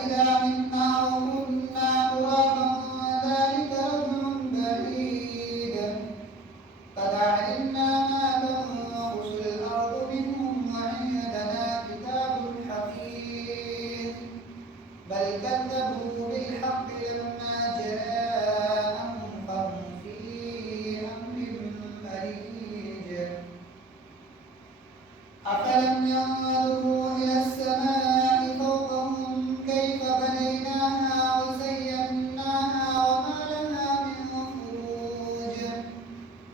أإذا متنا وكنا ترابا ذلك رجع بعيد قد علمنا ما تنقص الأرض منهم وعندنا كتاب حفيظ بل كذبوا بالحق لما جاءهم فهم في أمر مريج أفلم ينظروا إلى السماء فوقهم كيف بنيناها وزيناها وما لها من فروج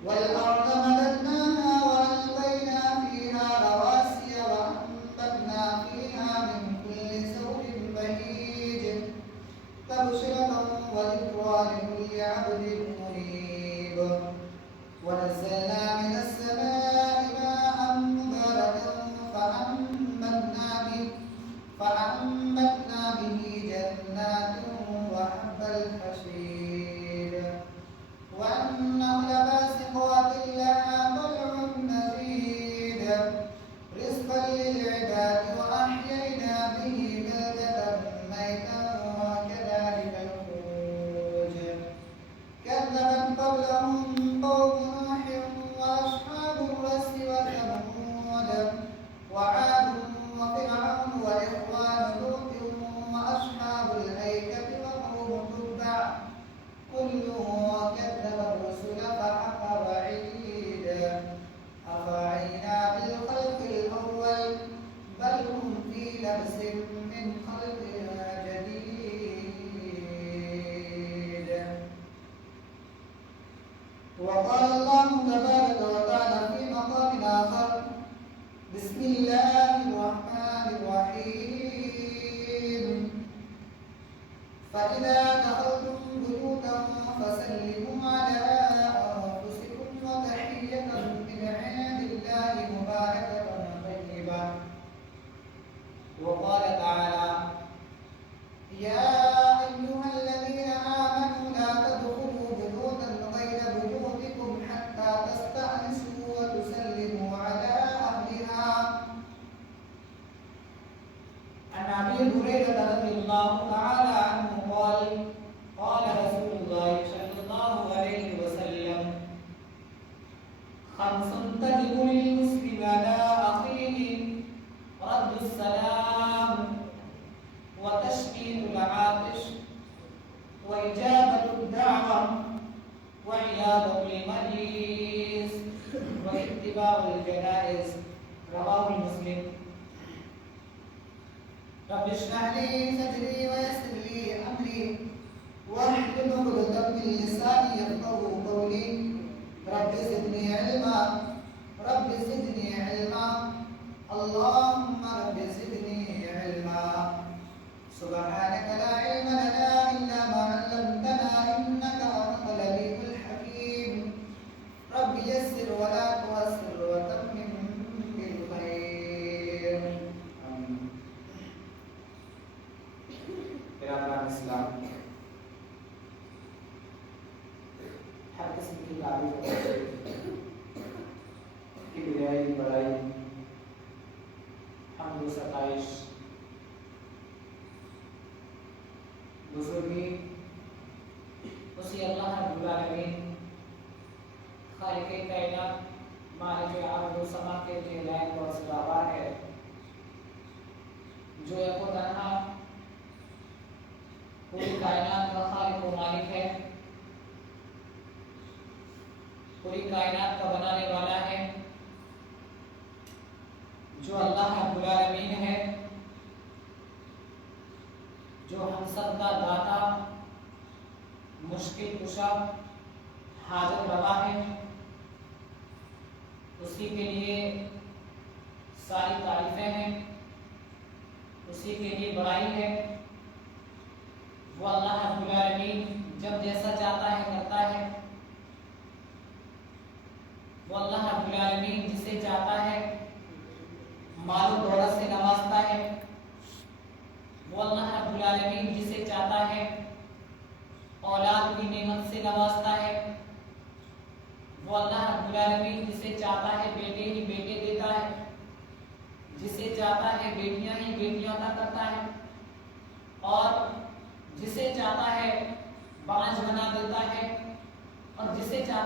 والأرض مددناها وألقينا فيها رواسي وأنبتنا فيها من كل زوج بهيج تبصرة وذكرى لكل عبد منيب ونزلنا من السماء ماء مباركا فأنبتنا به جنات وحب الحصيد والنخل باسقات لها طلع نضيد رزقا للعباد وأحيينا به بلدة ميتا وكذلك الخروج كذبت قبلهم قوم نوح وأصحاب الرس وثمود وعاد وفرعون وإخوان لوط وأصحاب الأيكة وقوم تبع كل كذب الرسل فحق وعيد أفعينا بالخلق الأول بل هم في لبس من خلق جديد وقال الله تبارك وتعالى في مقام آخر بسم الله الرحمن الرحيم فإذا دخلتم بيوتا فسلموا على أنفسكم وتحية من عند الله مباركة طيبة وقال تعالى يا أيها الذين آمنوا لا تدخلوا بيوتا غير بيوتكم حتى تستأنسوا وتسلموا على أهلها عن أبي هريرة رضي الله تعالى عنه قال قال رسول الله صلى الله عليه وسلم خمس تجب للمسلم على أخيه رد السلام وتشميت العاطش وإجابة الدعوة وعيادة المريض واتباع الجنائز رواه مسلم رب اشرح لي صدري ويسر لي أمري واحلل عقدة من لساني يفقهوا قولي رب زدني علما اللهم رب زدني علما سبحانك لا علم لنا إلا ما علمتنا إنك أنت العليم الحكيم رب يسر ولا تعسر وتمم بالخير آمين برادران اسلام ہر قسم کی تعریف کبریائی بڑائی حمد و ستائش بزرگی اسی اللہ رب العالمین خالق کائنات مالک ارض و سما کے لائق اور سزاوار ہے جو ایک و تنہا پوری کائنات کا خالق و مالک ہے پوری کائنات کا بنانے والا ہے جو اللہ رب العالمین ہے جو ہم سب کا داتا مشکل کشا حاجت روا ہے اسی کے لیے ساری تعریفیں ہیں اسی کے لیے بڑائی ہے وہ اللہ رب العالمین جب جیسا چاہتا ہے کرتا ہے وہ اللہ رب العالمین جسے چاہتا ہے مال و دولت سے نوازتا ہے وہ اللہ رب العالمین جسے چاہتا ہے اولاد کی نعمت سے نوازتا ہے وہ اللہ رب العالمین جسے چاہتا ہے بیٹے ہی بیٹے دیتا ہے جسے چاہتا ہے بیٹیاں ہی بیٹیاں عطا کرتا ہے اور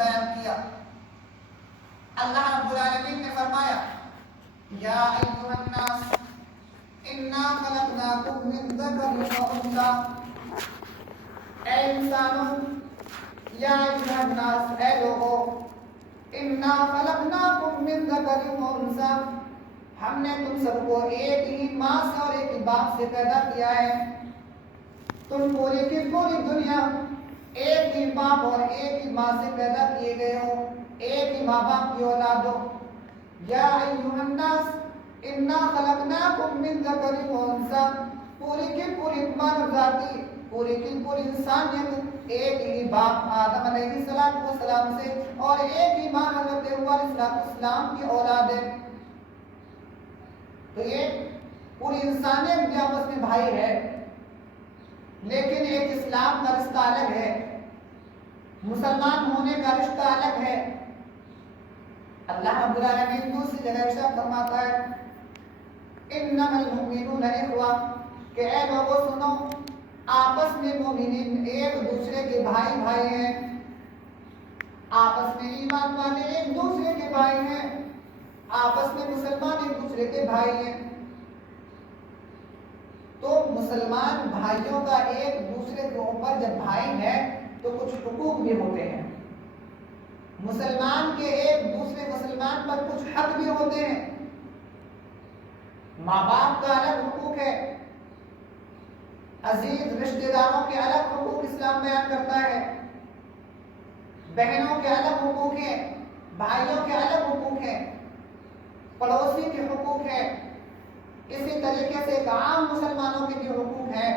بیان کیا۔ اللہ رب العالمین نے فرمایا یا ایھا الناس انا خلقناکم من ذکر و انثی، اے انسانوں، یا ایھا الناس، اے لوگوں، انا خلقناکم من ذکر و انثی، ہم نے تم سب کو ایک ہی ماں سے اور ایک ہی باپ سے پیدا کیا ہے۔ تم پوری کی پوری دنیا ایک ہی باپ اور ایک ہی ماں سے پیدا کیے گئے ہو، ایک ہی ماں باپ کی اولاد ہو۔ یا ایھا الناس انا خلقناکم من ذکر و انثی، پوری کی پوری مانو ذاتی، پوری کی پوری انسانیت ایک ہی باپ آدم علیہ السلام سے اور ایک ہی ماں حضرت حوا علیہ السلام کی اولاد ہے۔ تو یہ پوری انسانیت بھی آپس میں بھائی ہے، لیکن ایک اسلام کا رشتہ الگ ہے، مسلمان ہونے کا رشتہ الگ ہے۔ اللہ رب العالمین دوسری جگہ ارشاد فرماتا ہے انما المؤمنون اخوہ، کہ اے لوگوں سنو، آپس میں مومنین ایک دوسرے کے بھائی بھائی ہیں، آپس میں ایمان والے ایک دوسرے کے بھائی ہیں، آپس میں مسلمان ایک دوسرے کے بھائی ہیں۔ تو مسلمان بھائیوں کا ایک دوسرے کے اوپر جب بھائی ہے تو کچھ حقوق بھی ہوتے ہیں، مسلمان کے ایک دوسرے مسلمان پر کچھ حق بھی ہوتے ہیں۔ ماں باپ کا الگ حقوق ہے، عزیز رشتہ داروں کے الگ حقوق اسلام بیان کرتا ہے، بہنوں کے الگ حقوق ہیں، بھائیوں کے الگ حقوق ہیں، پڑوسی کے حقوق ہیں، اسی طریقے سے عام مسلمانوں کے بھی حقوق ہیں،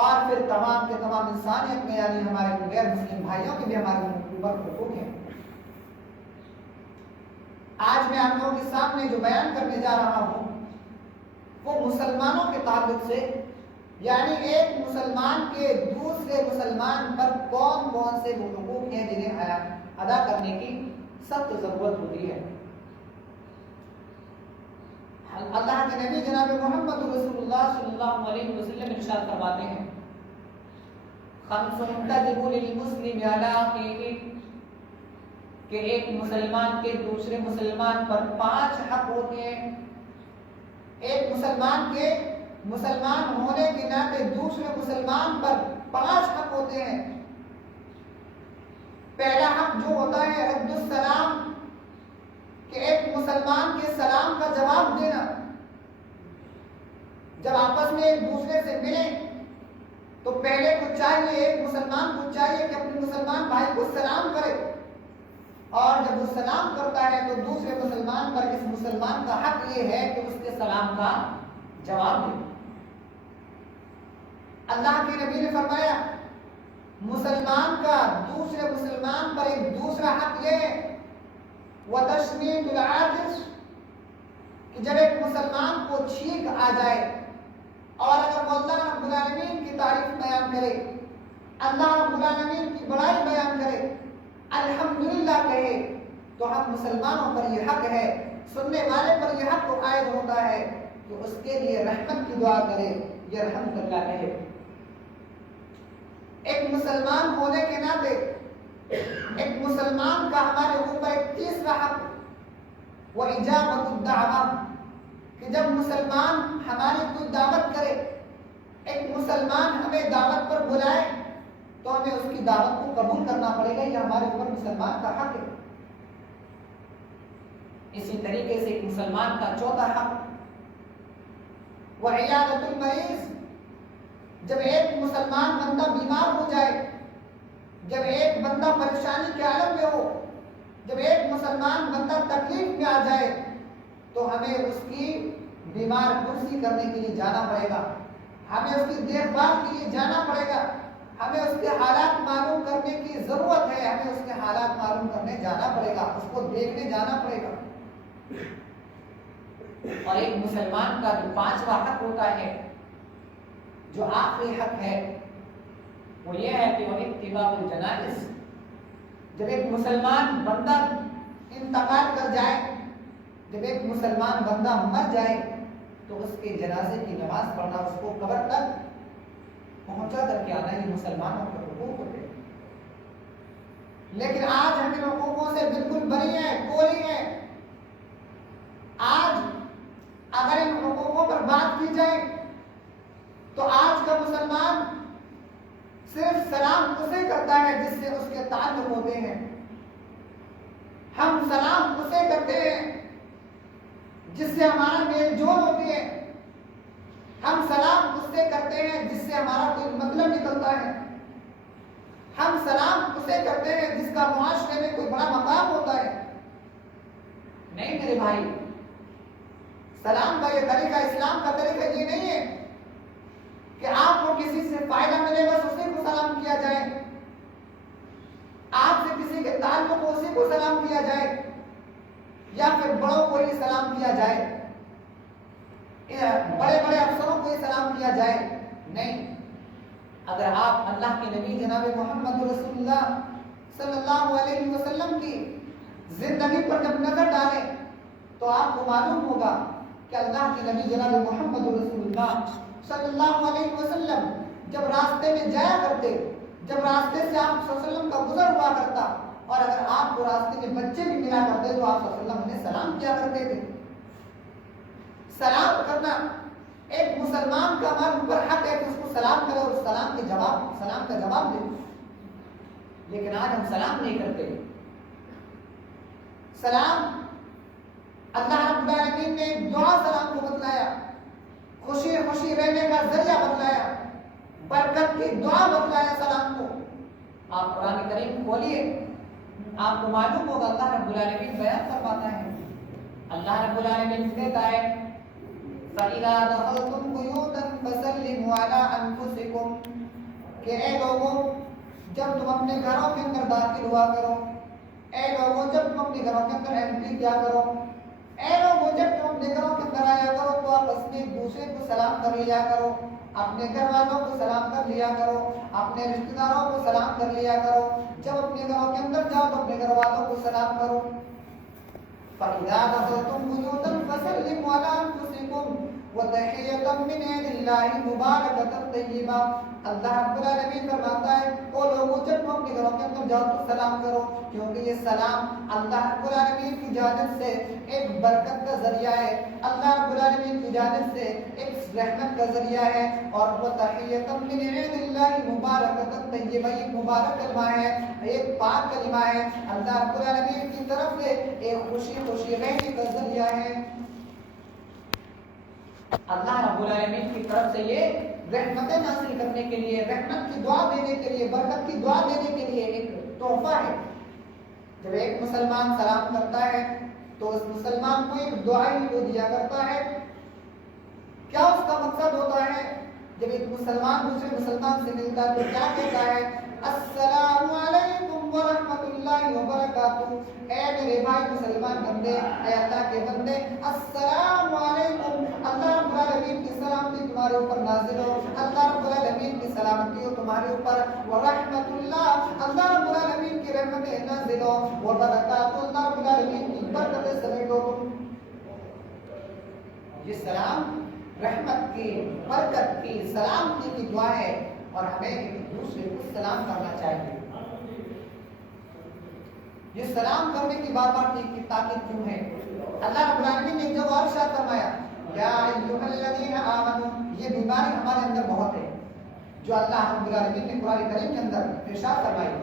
اور پھر تمام کے تمام انسانیت میں یعنی ہمارے غیر مسلم بھائیوں کے بھی ہمارے حقوق ہیں۔ آج میں آپ لوگوں کے سامنے جو بیان کرنے جا رہا ہوں وہ مسلمانوں کے تعلق سے، یعنی ایک مسلمان کے دوسرے مسلمان پر کون کون سے حقوق ہیں جنہیں ادا کرنے کی سخت ضرورت ہوتی ہے۔ اللہ کے نبی جناب محمد رسول اللہ صلی اللہ علیہ وسلم ارشاد فرماتے ہیں خمس تجب للمسلم علی اخیہ، کہ ایک مسلمان کے دوسرے مسلمان پر 5 حق ہوتے ہیں۔ ایک مسلمان کے مسلمان ہونے کے ناطے دوسرے مسلمان پر 5 حق ہوتے ہیں۔ پہلا حق جو ہوتا ہے رد السلام، کہ ایک مسلمان کے سلام کا جواب دینا۔ جب آپس میں ایک دوسرے سے ملیں تو پہلے کو چاہیے، ایک مسلمان کو چاہیے کہ اپنے مسلمان بھائی کو سلام کرے، اور جب وہ سلام کرتا ہے تو دوسرے مسلمان پر اس مسلمان کا حق یہ ہے کہ اس کے سلام کا جواب دے۔ اللہ کے نبی نے فرمایا مسلمان کا دوسرے مسلمان پر ایک دوسرا حق یہ ہے وَتَشْمِيتُ الْعَاطِسِ، کہ جب ایک مسلمان کو چھینک آ جائے اور اگر وہ اللہ رب العالمین کی تعریف بیان کرے، اللہ رب العالمین کی بڑائی بیان کرے، الحمدللہ کہے، تو ہم مسلمانوں پر یہ حق ہے، سننے والے پر یہ حق عائد ہوتا ہے کہ اس کے لیے رحمت کی دعا کرے، یہ رحمت اللہ کہے۔ ایک مسلمان ہونے کے ناطے ایک مسلمان کا ہمارے اوپر ایک تیسرا حق وہ اجابت الدعوہ، کہ جب مسلمان ہماری کوئی دعوت کرے، ایک مسلمان ہمیں دعوت پر بلائے تو ہمیں اس کی دعوت کو قبول کرنا پڑے گا، یہ ہمارے اوپر مسلمان کا حق ہے۔ اسی طریقے سے ایک مسلمان کا چوتھا حق وہ عیادت المریض، جب ایک مسلمان بندہ بیمار ہو جائے، جب ایک بندہ پریشانی کے عالم میں ہو، جب ایک مسلمان بندہ تکلیف میں آ جائے تو ہمیں اس کی بیمار پرسی کرنے کے لیے جانا پڑے گا، ہمیں اس کی دیکھ بھال کے لیے جانا پڑے گا، ہمیں اس کے حالات معلوم کرنے کی ضرورت ہے، ہمیں اس کے حالات معلوم کرنے جانا پڑے گا، اس کو دیکھنے جانا پڑے گا۔ اور ایک مسلمان کا جو 5واں حق ہوتا ہے، جو آخری حق ہے، وہ یہ ہے کہ وہ اتباع الجنائز، جب ایک مسلمان بندہ انتقال کر جائے، جب ایک مسلمان بندہ مر جائے تو اس کے جنازے کی نماز پڑھنا، اس کو قبر تک پہنچا کر کے آنا، یہ مسلمانوں کے حقوق ہوتے ہیں۔ لیکن آج ہم ان حقوقوں سے بالکل بری ہیں، کوری ہیں۔ آج اگر ان حقوقوں پر بات کی جائے تو آج کا مسلمان صرف سلام اسے کرتا ہے جس سے اس کے تعلق ہوتے ہیں۔ ہم سلام اسے کرتے ہیں جس سے ہمارا میل جول ہوتی ہے۔ ہم سلام اس سے کرتے ہیں جس سے ہمارا کوئی مطلب نکلتا ہے۔ ہم سلام اسے کرتے ہیں جس کا معاشرے میں کوئی بڑا مقام ہوتا ہے۔ نہیں میرے بھائی، سلام کا یہ طریقہ، اسلام کا طریقہ یہ نہیں ہے کہ آپ کو کسی سے فائدہ ملے بس اسی کو سلام کیا جائے، آپ سے کسی کے تعلق کو اسی کو سلام کیا جائے، یا پھر بڑوں کو ہی سلام کیا جائے، بڑے بڑے افسروں کو ہی سلام کیا جائے۔ نہیں، اگر آپ اللہ کے نبی جناب محمد رسول اللہ صلی اللہ علیہ وسلم کی زندگی پر جب نظر ڈالیں تو آپ کو معلوم ہوگا کہ اللہ کے نبی جناب محمد رسول اللہ صلی اللہ علیہ وسلم جب راستے میں جایا کرتے، جب راستے سے آپ صلی اللہ علیہ وسلم کا گزر ہوا کرتا، اور اگر آپ کو راستے میں بچے بھی ملا کرتے تو آپ صلی اللہ علیہ وسلم انہیں سلام کیا کرتے تھے۔ سلام کرنا ایک مسلمان کا مرد پر حق ہے کہ اس کو سلام کرے اور سلام کا جواب دے، لیکن آج ہم سلام نہیں کرتے۔ سلام اللہ رب العالمین نے دعا سلام کو بتلایا، خوشی خوشی رہنے کا ذریعہ بتلایا، برکت کی دعا بتلایا سلام کو۔ آپ قرآن کریم کھولیے، آپ کو معلوم ہوگا اللہ رب العالمین بیان فرماتا ہے۔ اللہ رب العالمین کہتا ہے فَإِذَا دَخَلْتُمْ بُيُوتًا فَسَلِّمُوا عَلَىٰ أَنفُسِكُمْ کہ اے لوگوں جب تم اپنے گھروں کے اندر داخل ہوا کرو، اے لوگوں جب تم اپنے گھروں کے اندر انٹری کیا کرو، اے لوگوں جب تم اپنے گھروں کے اندر آیا کرو تو آپس میں ایک دوسرے کو سلام کر لیا کرو، اپنے گھر والوں کو سلام کر لیا کرو، اپنے رشتہ داروں کو سلام کر لیا کرو۔ جب اپنے گھروں کے اندر جاؤ تو اپنے گھر والوں کو سلام کرو۔ فَإِذَا دَخَلْتُمْ بُيُوتًا فَسَلِّمُوا عَلَىٰ أَنفُسِكُمْ وَتَحِيَّةً مِّنْ عِندِ اللَّهِ مُبَارَكَةً طَيِّبَةً۔ اللہ رب العالمین فرماتا ہے او لوگوں جب تم اپنے گھروں کے اندر جاؤ تو سلام کرو، کیونکہ یہ سلام اللہ رب العالمین کی جانب سے ایک برکت کا ذریعہ ہے، اللہ رب العالمین کی جانب سے ایک رحمت کا ذریعہ ہے۔ اور وَتَحِيَّةً مِّنْ عِندِ اللَّهِ مُبَارَكَةً طَيِّبَةً، یہ مبارک کلمہ ہے، ایک پاک کلمہ ہے، اللہ رب العالمین کی طرف سے ایک خوشی خوشی رہنے کا ذریعہ ہے۔ اللہ رب العالمین کی طرف سے یہ رحمتیں حاصل کرنے کے لیے، رحمت کی دعا دینے کے لیے، برکت کی دعا دینے کے لیے ایک تحفہ ہے۔ جب ایک مسلمان سلام کرتا ہے تو اس مسلمان کو ایک دعا ہی وہ دیا کرتا ہے۔ کیا اس کا مقصد ہوتا ہے؟ جب ایک مسلمان دوسرے مسلمان سے ملتا ہے تو کیا کہتا ہے؟ السلام علیکم ورحمۃ اللہ وبرکاتہ۔ اے میرے بھائی مسلمان بندے، اے اللہ کے بندے، السلام علیکم، اللہ رب العالمین کی سلامتی تمہارے اوپر نازل ہو، اللہ رب العالمین کی سلامتی ہو تمہارے اوپر، ورحمۃ اللہ، اللہ رب العالمین کی رحمتیں نازل ہو، وبرکاتہ، اللہ رب العالمین کی برکتیں سمیٹو۔ یہ سلام رحمت کی، برکت کی، سلامتی کی دعا ہے، اور ہمیں ایک دوسرے کو سلام کرنا چاہیے۔ یہ سلام کرنے کی بار بار کی تاکید کیوں ہے؟ اللہ رب العالمین نے جو ارشاد فرمایا یا ایھا الذین آمنوا، یہ بیماری ہمارے اندر بہت ہے جو اللہ رب العالمین نے قرآن کریم کے اندر ارشاد فرمائی،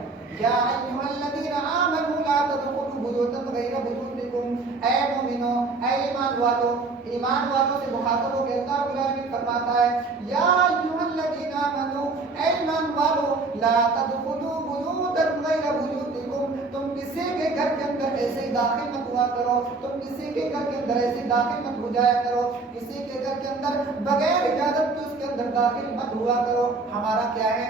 یا ایھا الذین آمنوا لا تدخلوا بیوتا غیر بیوتکم، اے مومنو، اے ایمان والو، ایمان والوں سے مخاطب ہو کے اللہ رب العالمین فرماتا ہے یا ایھا الذین آمنوا، اے ایمان والو، لا تدخلوا بیوتا غیر بیوتکم، تم کسی کے گھر کے اندر ایسے ہی داخل مت ہوا کرو، تم کسی کے گھر کے اندر ایسے داخل مت ہو جایا کرو، کسی کے گھر کے اندر بغیر اجازت کے اس کے اندر داخل مت ہوا کرو۔ ہمارا کیا ہے؟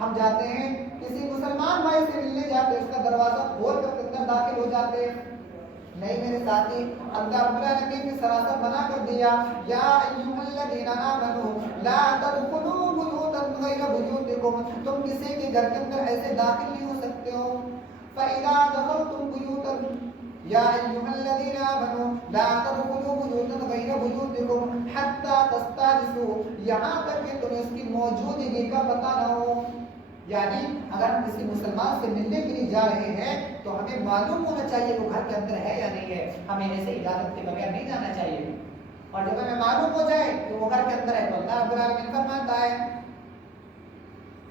ہم جاتے ہیں کسی مسلمان بھائی سے ملنے جاتے ہیں، اس کا دروازہ کھول کر اندر داخل ہو جاتے ہیں۔ نہیں میرے ساتھی، اللہ رب العالمین نے سراسر منع کر دیا، یا ایھا الذین آمنوا لا تدخلوا بیوتا غیر بیوتکم، تم کسی کے گھر کے اندر ایسے داخل نہیں ہو سکتے ہو۔ فَإِذَا دَخَلْتُمْ بُيُوتًا یا ایھا الذین آمنوا لا تدخلوا بیوتا غیر بیوتکم حتی تستأنسوا، یہاں تک کہ تمہیں اس کی موجودگی کا پتہ نہ ہو، یعنی اگر ہم کسی مسلمان سے ملنے کے لیے جا رہے ہیں تو ہمیں معلوم ہونا چاہیے وہ گھر کے اندر ہے یا نہیں ہے. ہمیں ایسے اجازت کے بغیر نہیں جانا چاہیے. اور جب ہمیں معلوم ہو جائے کہ وہ گھر کے اندر ہے تو اللہ رب العالمین فرماتا ہے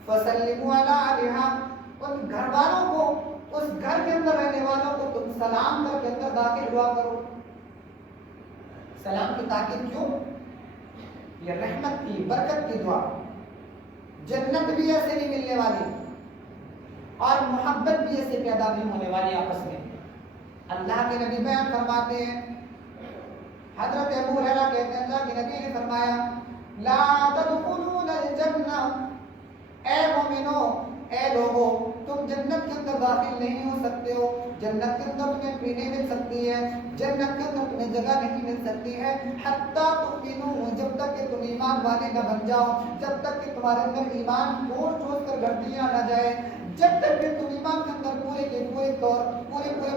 فَسَلِّمُوا عَلَىٰ أَهْلِهَا، ان گھر والوں کو، اس گھر کے اندر رہنے والوں کو تم سلام کر کے اندر داخل ہوا کرو. سلام کی تاکید کیوں؟ یہ رحمت کی، برکت کی دعا. جنت بھی ایسے نہیں ملنے والی اور محبت بھی ایسے پیدا نہیں ہونے والی آپس میں. اللہ کے نبی بیان فرماتے ہیں، حضرت ابو ہریرہ کہتے ہیں اللہ کے نبی نے فرمایا لا تدخلون الجنہ، اے مومنو، اے لوگو، تم جنت کے اندر داخل نہیں ہو سکتے ہو. جنت کے اندر تمہیں پینے مل سکتی ہے، جنت کے اندر تمہیں جگہ نہیں مل سکتی ہے حتی تؤمنوا، جب تک کہ تم ایمان والے نہ بن جاؤ، جب تک کہ تمہارے اندر ایمان ٹوٹ ٹوٹ کر گھٹیاں نہ جائے، جب تک کہ تم ایمان کے اندر پورے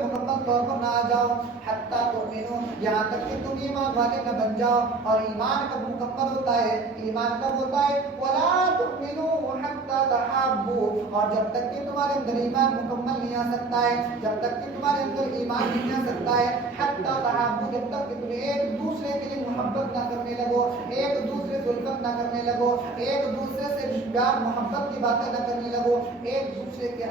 مکمل طور پر نہ آ جاؤ. حتی تؤمنوا، یہاں تک کہ تم ایمان والے نہ بن جاؤ. اور ایمان کب مکمل ہوتا ہے؟ ایمان کب ہوتا ہے؟ ولا تؤمنوا حتی تحابوا، اور جب تک کہ تمہارے اندر ایمان مکمل نہیں آ سکتا ہے، جب تک کہ تمہارے اندر ایمان نہیں آ سکتا ہے حتی تحابوا، جب تک کہ تم ایک دوسرے کے لیے محبت نہ کرنے لگو، ایک دوسرے سے الفت نہ کرنے لگو، ایک دوسرے سے پیار محبت کی باتیں نہ کرنے لگو، ایک دوسرے کے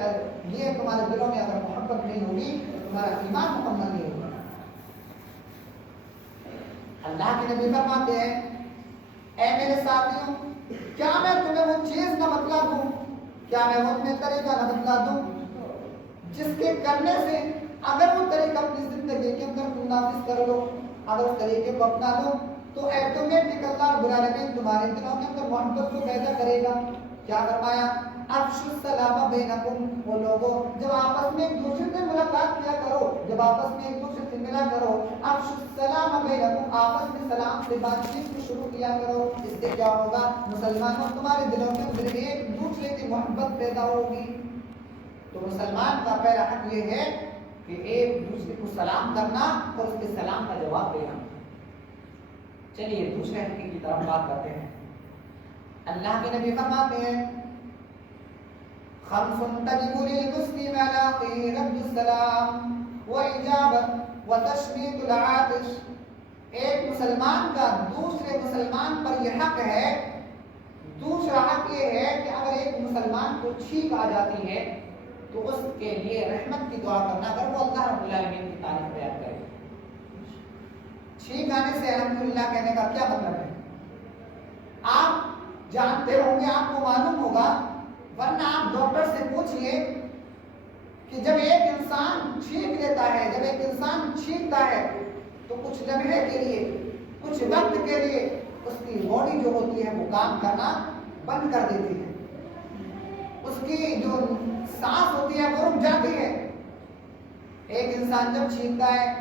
لیے تمہارے دلوں میں اگر محبت نہیں ہوگی تو تمہارا ایمان مکمل نہیں ہوگا. اللہ کے نبی فرماتے ہیں اے میرے ساتھیوں، کیا میں تمہیں وہ چیز نہ بتلا دوں، کیا میں وہ تمہیں طریقہ نہ بتلا دوں جس کے کرنے سے اگر وہ طریقہ اپنی زندگی کے اندر تم نافذ کر لو، اگر اس طریقے کو اپنا لو تو ایٹومیٹک اللہ رب العالمین تمہارے دلوں کے اندر محبت کو پیدا کرے گا. کیا فرمایا؟ افشوا السلام بینکم، وہ لوگوں جب آپس میں ایک دوسرے سے ملاقات کیا کرو، جب آپس میں ایک دوسرے سے ملا کرو، افشوا السلام بینکم، آپس میں سلام سے بات چیت کو شروع کیا کرو. اس سے کیا ہوگا؟ مسلمانوں تمہارے دلوں کے اندر ایک دوسرے کی محبت پیدا ہوگی. تو مسلمان کا پہلا حق یہ ہے کہ ایک دوسرے کو سلام کرنا اور اس کے سلام کا جواب دینا. چلیے دوسرے حق کی طرف بات کرتے ہیں. اللہ کے نبی فرماتے ہیں خمس تجب للمسلم على اخيه رد السلام واجابت وتشميت العاطش. ایک مسلمان کا دوسرے مسلمان پر یہ حق ہے. دوسرا حق یہ ہے کہ اگر ایک مسلمان کو چھینک آ جاتی ہے تو اس کے لیے رحمت کی دعا کرنا، اگر وہ اللہ رب العالمین کی تعریف بیان کرے. چھینک آنے سے الحمدللہ کہنے کا کیا مطلب ہے؟ آپ جانتے ہوں گے، آپ کو معلوم ہوگا، ورنہ آپ ڈاکٹر سے پوچھئے کہ جب ایک انسان چھینک لیتا ہے، جب ایک انسان چھینکتا ہے تو کچھ لمحے کے لیے، کچھ وقت کے لیے اس کی باڈی جو ہوتی ہے وہ کام کرنا بند کر دیتی ہے، اس کی جو سانس ہوتی ہے وہ رک جاتی ہے. ایک انسان جب چھینکتا ہے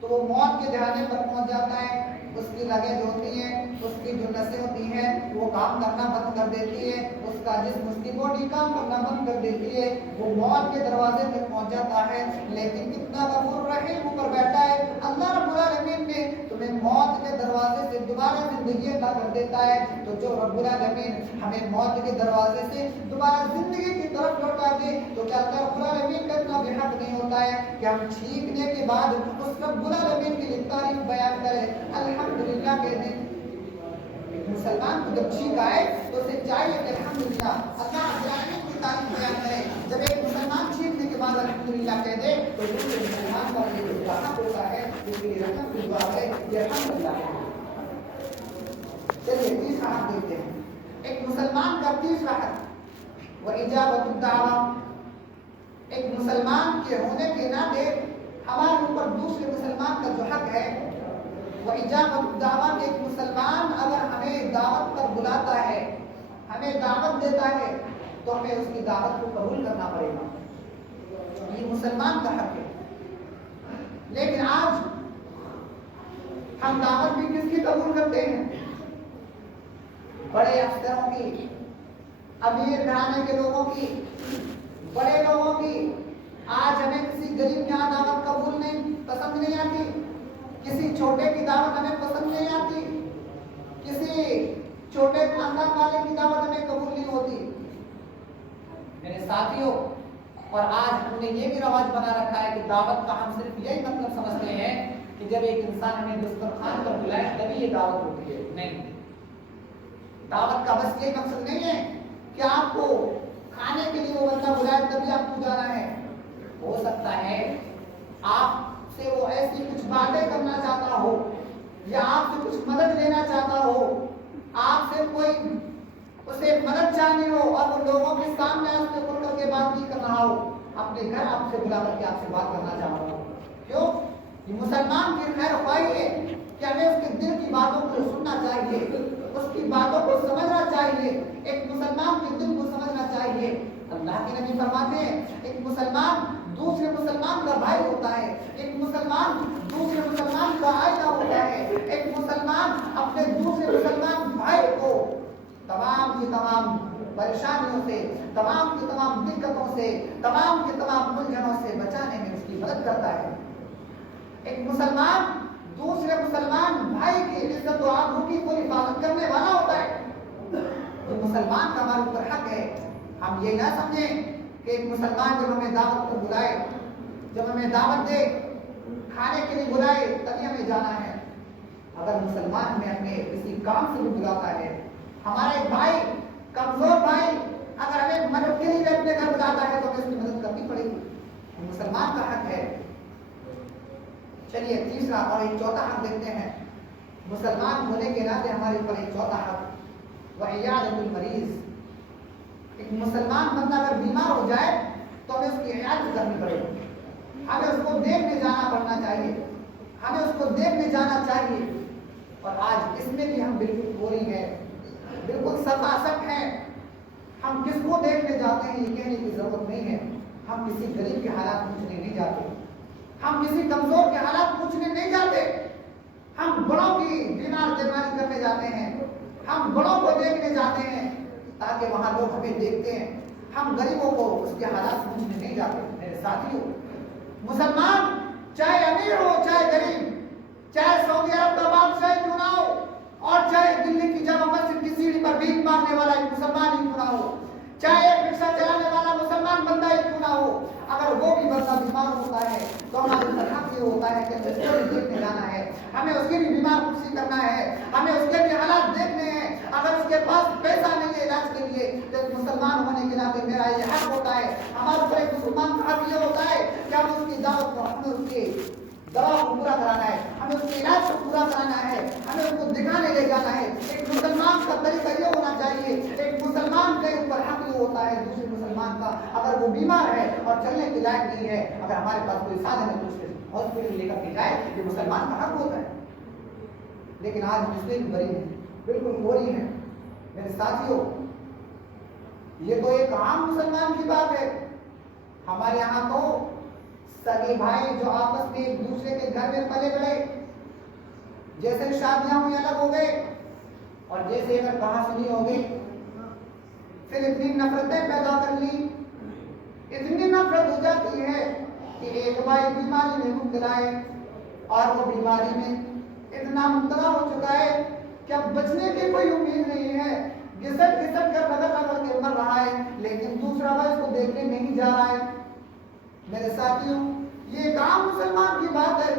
تو وہ موت کے دہانے پر پہنچ جاتا ہے. اس کی رگیں جو ہوتی ہیں، اس کی جو نسیں ہوتی ہیں وہ کام کرنا بند کر دیتی ہے، اس کا جسم، اس کی باڈی کام کرنا بند کر دیتی ہے، وہ موت کے دروازے تک پہنچ جاتا ہے. لیکن کتنا غفور رحیم اوپر بیٹھا ہے، اللہ رب العالمین نے تمہیں موت کے دروازے سے دوبارہ زندگی عطا کر دیتا ہے. تو جو رب العالمین ہمیں موت کے دروازے سے دوبارہ زندگی کی طرف لوٹا دے تو کیا اللہ رب العالمین کا اتنا بے حق نہیں ہوتا ہے کہ ہم چھینکنے کے بعد اس رب العالمین کی تعریف بیان کریں، الحمدللہ کہہ دیں. مسلمان کو جب چھینک آئے تو اسے چاہیے کہ الحمدللہ اللہ رب العالمین کی تعریف بیان کرے. جب ایک مسلمان چھینکنے کے بعد الحمدللہ کہہ دے تو دوسرے مسلمان کا یہ جو حق ہوتا ہے، اس کے لیے رحمت کی دعا ہے، یہ الحمدللہ ہے. چلیے تیسرا حق دیکھتے ہیں. ایک مسلمان کا تیسرا حق وہ اجابت الدعوہ. ایک مسلمان کے ہونے کے ناطے ہمارے اوپر دوسرے مسلمان کا جو حق ہے وہ اجابت الدعوہ. کہ ایک مسلمان اگر ہمیں دعوت پر بلاتا ہے، ہمیں دعوت دیتا ہے تو ہمیں اس کی دعوت کو قبول کرنا پڑے گا. یہ مسلمان کا حق ہے. لیکن آج ہم دعوت بھی کس کی قبول کرتے ہیں؟ بڑے افسروں کی، امیر گھرانے کے لوگوں کی، بڑے لوگوں کی. آج ہمیں کسی غریب کی دعوت قبول نہیں، پسند نہیں آتی، کسی چھوٹے کی دعوت ہمیں پسند نہیں آتی، کسی چھوٹے خاندان والے کی دعوت ہمیں قبول نہیں ہوتی. میرے ساتھیوں، اور آج ہم نے یہ بھی رواج بنا رکھا ہے کہ دعوت کا ہم صرف یہی مطلب سمجھتے ہیں کہ جب ایک انسان ہمیں دسترخوان پر بلائے تبھی یہ دعوت ہوتی ہے. نہیں، دعوت کا بس یہ مقصد نہیں ہے کہ آپ کو کھانے کے لیے وہ بندہ بلائے تبھی آپ کو جانا ہے. ہو سکتا ہے آپ سے وہ ایسی کچھ باتیں کرنا چاہتا ہو یا آپ سے کچھ مدد لینا چاہتا ہو، آپ سے کوئی اسے مدد چاہنی ہو اور وہ لوگوں کے سامنے آپ سے کھل کر کے بات نہیں کر رہا ہو، اپنے گھر آپ سے بلا کر کے آپ سے بات کرنا چاہ رہا ہو. کیوں؟ یہ مسلمان کی خیر خواہی ہے کہ ہمیں اس کے دل کی باتوں کو سننا چاہیے، اس کی باتوں کو سمجھنا چاہیے، ایک مسلمان کے دل کو سمجھنا چاہیے. اللہ کے نبی فرماتے ہیں ایک مسلمان دوسرے مسلمان کا بھائی ہوتا ہے، ایک مسلمان دوسرے مسلمان کا آئینہ ہوتا ہے. ایک مسلمان اپنے دوسرے مسلمان بھائی کو تمام کی تمام پریشانیوں سے، تمام کی تمام دقتوں سے، تمام کی تمام الجھنوں سے بچانے میں اس کی مدد کرتا ہے. ایک مسلمان دوسرے مسلمان بھائی کی عزت و آبرو کی کوئی حفاظت کرنے والا ہوتا ہے. تو مسلمان کا ہمارے اوپر حق ہے. ہم یہ نہ سمجھیں کہ ایک مسلمان جب ہمیں دعوت کو بلائے، جب ہمیں دعوت دے، کھانے کے لیے بلائے تبھی ہمیں جانا ہے. اگر مسلمان ہمیں اپنے کسی کام سے بھی بلاتا ہے، ہمارا ایک بھائی، کمزور بھائی اگر ہمیں مدد کے لیے اپنے گھر بلاتا ہے تو ہمیں اس کی مدد کرنی پڑے گی. مسلمان کا حق ہے. چلیے تیسرا اور ایک چوتھا حق دیکھتے ہیں. مسلمان ہونے کے ناطے ہمارے اوپر ایک چوتھا حق وعیادۃ المریض. ایک مسلمان بندہ اگر بیمار ہو جائے تو ہمیں اس کی عیادت کرنی پڑے گی، ہمیں اس کو دیکھنے جانا پڑنا چاہیے، ہمیں اس کو دیکھنے جانا چاہیے. اور آج اس میں بھی ہم بالکل گوری ہیں، بالکل سراسک ہیں. ہم کس کو دیکھنے جاتے ہیں یہ کہنے کی ضرورت نہیں ہے. ہم کسی غریب کے حالات پوچھنے نہیں جاتے، ہم کسی کمزور کے حالات پوچھنے نہیں جاتے. ہم بڑوں کی بیماری کرنے جاتے ہیں، ہم بڑوں کو دیکھنے جاتے ہیں تاکہ وہاں لوگ ہمیں دیکھتے ہیں. ہم غریبوں کو اس کے حالات پوچھنے نہیں جاتے. میرے ساتھیوں، مسلمان چاہے امیر ہو چاہے غریب، چاہے سعودی عرب کا بادشاہ کیوں نہ ہو اور چاہے دلی کی جامع مسجد کی سیڑھی پر بھیک مانگنے والا ایک مسلمان ہی کیوں نہ ہو، چاہے رکشہ چلانے والا مسلمان بندہ ہی کیوں نہ ہو، اگر وہ بھی بندہ بیمار ہوتا ہے تو ہمارے اوپر حق یہ ہوتا ہے کہ اس کو بھی دیکھنے جانا ہے، ہمیں اس کی بھی بیمار پرسی کرنا ہے، ہمیں اس کے بھی حالات دیکھنے ہیں. اگر اس کے پاس پیسہ نہیں ہے علاج کے لیے تو مسلمان ہونے کے ناطے میرا یہ حق ہوتا ہے، ہمارے اوپر ایک مسلمان کا حق یہ ہوتا ہے کہ ہم اس کی دعوت کو، ہمیں اس کی دوا کو پورا کرانا ہے، ہمیں اس کے علاج کو پورا کرانا ہے، ہمیں اس کو دکھانے لے جانا ہے. ایک مسلمان کا طریقہ یہ ہونا چاہیے. ایک مسلمان کے اوپر حق یہ ہوتا ہے دوسرے مسلمان کا اگر وہ بیمار ہے اور چلنے کے لائق نہیں ہے، اگر ہمارے پاس کوئی سادھن ہے تو اس کے ہاسپٹل لے کر کے جائے، یہ مسلمان کا حق ہوتا ہے. لیکن آج مسلم بری ہیں، بالکل گوری ہیں. میرے ساتھیوں، یہ تو ایک عام مسلمان کی بات ہے. ہمارے یہاں تو سگے بھائی جو آپس میں ایک دوسرے کے گھر میں پلے بڑھے، جیسے شادیاں ہوئی الگ ہو گئے اور جیسے اگر کہاں سنی ہو گئی، پھر اتنی نفرتیں پیدا کر لی، اتنی نفرت ہو جاتی ہے کہ ایک بھائی بیماری میں مبتلا ہے اور وہ بیماری میں اتنا مبتلا ہو چکا ہے کہ اب بچنے کی کوئی امید نہیں ہے، گھسٹ گھسٹ کر رگڑ رگڑ کے مر رہا ہے، لیکن دوسرا بھائی اس کو دیکھنے نہیں جا رہا ہے. میرے ساتھیوں، یہ ایک عام مسلمان کی بات ہے.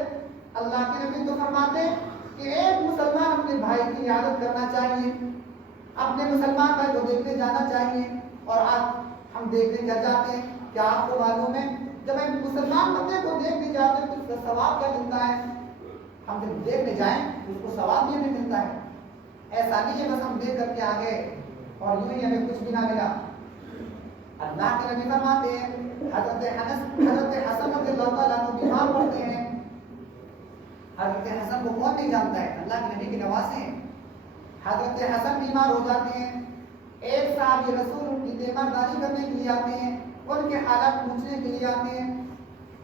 اللہ کے نبی تو فرماتے ہیں کہ ایک مسلمان اپنے بھائی کی عیادت کرنا چاہیے، اپنے مسلمان بھائی کو دیکھنے جانا چاہیے. اور آج ہم دیکھنے کیا جاتے ہیں؟ کیا آپ کو معلوم ہے جب ہم مسلمان بندے کو دیکھنے جاتے ہیں تو اس کا ثواب کیا ملتا ہے؟ ہم جب دیکھنے جائیں تو اس کو ثواب بھی ہمیں ملتا ہے. ایسا نہیں ہے بس ہم دیکھ کر کے آ گئے اور یوں ہی ہمیں کچھ بھی نہ ملا. اللہ کے نبی فرماتے ہیں، حضرت حسن رضی اللہ تعالیٰ عنہ بیمار پڑتے ہیں. حضرت حسن کو کون نہیں جانتا ہے؟ اللہ کے نبی کے نواسے ہیں. حضرت حسن بیمار ہو جاتے ہیں، ایک صحابی رسول ان کی تیمارداری کرنے کے لیے آتے ہیں، ان کے حالات پوچھنے کے لیے آتے ہیں.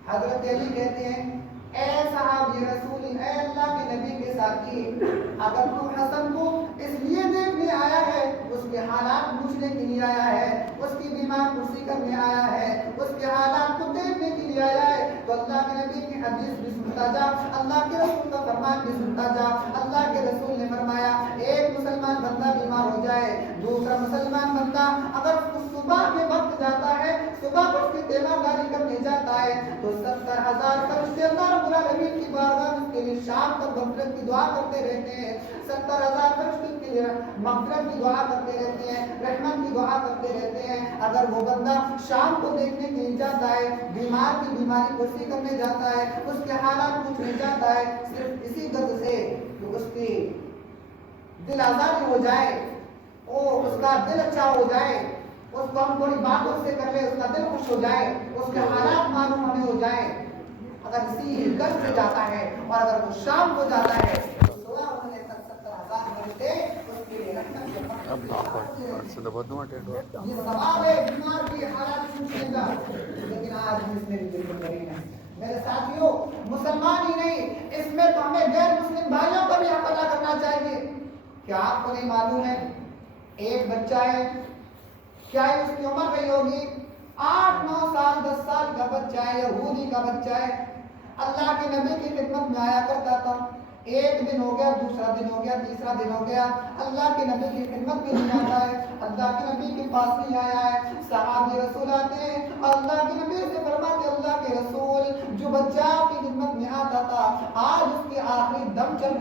حضرت علی کہتے ہیں، اے صحابی رسول، اے اللہ کے نبی کے ساتھی، اگر تو حسن کو اس لیے دیکھنے آیا ہے، اس کے حالات پوچھنے کے لیے آیا ہے، اس کی بیمار پرسی کرنے آیا ہے، اس کے حالات کو دیکھنے کے لیے لیے آیا ہے تو اللہ کے نبی کی حدیث بھی سنتا جا, اللہ کے رسول کا فرمان بھی سنتا جا. اللہ کے رسول نے فرمایا ایک مسلمان بندہ بیمار ہو جائے, دوسرا مسلمان بندہ اگر صبح کے وقت جاتا ہے, صبح کو اس کی تیمارداری کرنے جاتا ہے تو 70,000 فرشتے اللہ رب العالمین کی بارگاہ میں اس کے لیے شام تک مغفرت کی دعا کرتے رہتے ہیں. 70,000 فرشتے اس کے لیے مغفرت کی دعا کرتے رہتے ہیں, رحمت کی دعا کرتے رہتے ہیں. اگر وہ بندہ شام کو دیکھنے کے لیے جاتا ہے, بیمار کی بیماری پرسی کرنے جاتا ہے, اس کے حالات پوچھنے جاتا ہے, صرف اسی غرض سے کہ اس کی دل آزادی ہو جائے, اس کا دل اچھا ہو جائے, اس کو ہم تھوڑی باتوں سے کر لیں, اس کا دل خوش ہو جائے, اس کے حالات معلوم ہمیں ہو جائے, اگر اسی غرض سے جاتا ہے اور اگر وہ شام کو جاتا ہے تو 16 ہونے تک 70,000 فرشتے اس کے لیے رحمت کے یہ سوال ہے بیمار کی حالات پوچھنے کا, لیکن آج ہم اس میں بھی بالکل نہیں ہے. میرے ساتھیوں, مسلمان ہی نہیں, اس میں تو ہمیں غیر مسلم بھائیوں کا بھی حق ادا کرنا چاہیے. کیا آپ کو نہیں معلوم ہے ایک بچہ ہے, کیا اس کی عمر رہی ہوگی 8, 9 سال, 10 سال کا بچہ ہے, یہودی کا بچہ ہے, اللہ کے نبی کی خدمت میں آیا کرتا تھا. ایک دن ہو گیا, دوسرا دن ہو گیا, تیسرا دن ہو گیا, اللہ کے نبی کی خدمت میں نہیں آتا ہے, اللہ کے نبی کے پاس نہیں آیا ہے. صحابی رسول آتے ہیں اور اللہ کے نبی سے فرماتے اللہ کے رسول, جو بچہ آپ کی خدمت میں آتا تھا آج اس کے آخری دم چل